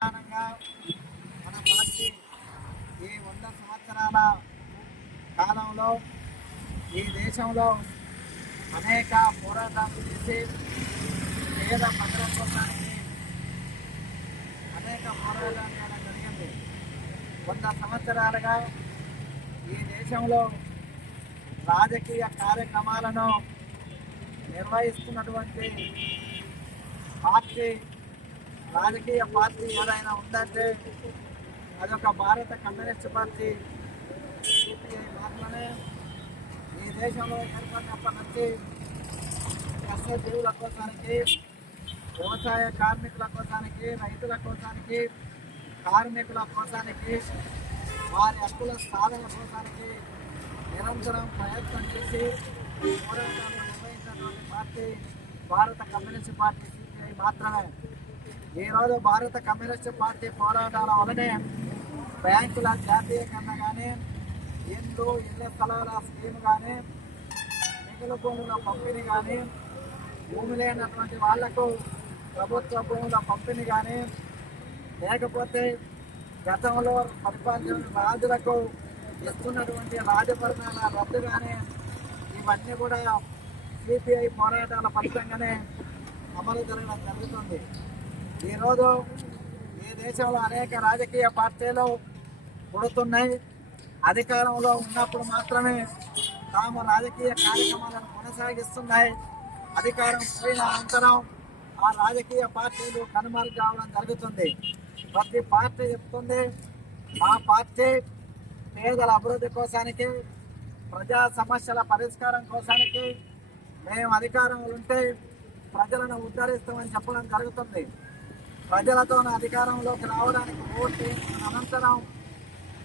ప్రధానంగా మన ఈ వంద సంవత్సరాల కాలంలో ఈ దేశంలో అనేక పోరాటాలు చేసి పేద ప్రజల కోసానికి అనేక పోరాటాలు జరిగింది. వంద సంవత్సరాలుగా ఈ దేశంలో రాజకీయ కార్యక్రమాలను నిర్వహిస్తున్నటువంటి పార్టీ రాజకీయ పార్టీ ఏదైనా ఉందంటే అదొక భారత కమ్యూనిస్ట్ పార్టీ సిపిఐ మాత్రమే ఈ దేశంలో ఏర్పడినప్పటి నుంచి కష్టజీవుల కోసానికి వ్యవసాయ కార్మికుల కోసానికి రైతుల కోసానికి కార్మికుల కోసానికి వారి హక్కుల సాధన కోసానికి నిరంతరం ప్రయత్నం చేసి పోరాటాలు నిర్వహించినటువంటి పార్టీ భారత కమ్యూనిస్ట్ పార్టీ సిపిఐ మాత్రమే. ఈరోజు భారత కమ్యూనిస్ట్ పార్టీ పోరాటాల వలనే బ్యాంకుల జాతీయకరణ కానీ ఇండ్లు ఇళ్ళ స్థలాల స్కీమ్ కానీ మిగులు భూముల పంపిణీ కానీ భూమి లేనటువంటి వాళ్ళకు ప్రభుత్వ భూముల పంపిణీ కానీ లేకపోతే గతంలో పరిపాలన రాజులకు ఇస్తున్నటువంటి రాజపరిమాణ రద్దు కానీ ఇవన్నీ కూడా సిపిఐ పోరాటాల ఫలితంగానే అమలు జరగడం జరుగుతుంది. ఈరోజు ఈ దేశంలో అనేక రాజకీయ పార్టీలు పుడుతున్నాయి. అధికారంలో ఉన్నప్పుడు మాత్రమే తాము రాజకీయ కార్యక్రమాలను కొనసాగిస్తున్నాయి. అధికారం పోయిన అనంతరం ఆ రాజకీయ పార్టీలు కనుమరుగు కావడం జరుగుతుంది. ప్రతి పార్టీ చెప్తుంది మా పార్టీ పేదల అభివృద్ధి కోసానికి ప్రజా సమస్యల పరిష్కారం కోసానికి మేము అధికారంలో ఉంటే ప్రజలను ఉద్ధరిస్తామని చెప్పడం జరుగుతుంది. ప్రజలతో అధికారంలోకి రావడానికి ఓటు అనంతరం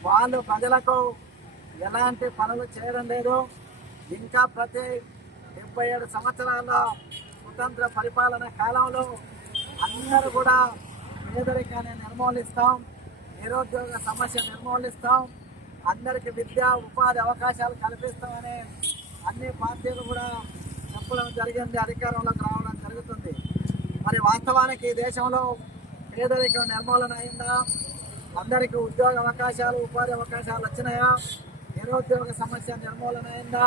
వాళ్ళు ప్రజలకు ఎలాంటి పనులు చేయడం లేదు. ఇంకా ప్రతి డెబ్బై ఏడు సంవత్సరాల స్వతంత్ర పరిపాలన కాలంలో అందరూ కూడా పేదరికాన్ని నిర్మూలిస్తాం నిరుద్యోగ సమస్య నిర్మూలిస్తాం అందరికీ విద్య ఉపాధి అవకాశాలు కల్పిస్తామని అన్ని పార్టీలు కూడా జరిగింది అధికారంలోకి రావడం జరుగుతుంది. మరి వాస్తవానికి ఈ దేశంలో పేదరికం నిర్మూలన అయిందా? అందరికీ ఉద్యోగ అవకాశాలు ఉపాధి అవకాశాలు వచ్చినాయా? నిరుద్యోగ సమస్య నిర్మూలన అయిందా?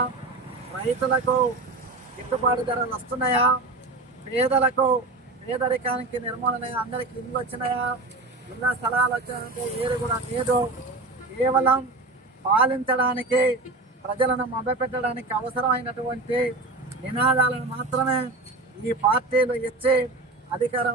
రైతులకు గిట్టుబాటు ధరలు వస్తున్నాయా? పేదలకు పేదరికానికి నిర్మూలన అందరికీ అందరికి ఇల్లు వచ్చినాయా? ఇళ్ళ స్థలాలు వచ్చాయంటే ఏది కూడా లేదు. కేవలం పాలించడానికి ప్రజలను మభ్యపెట్టడానికి అవసరమైనటువంటి నినాదాలను మాత్రమే ఈ పార్టీలు ఇచ్చి అధికారం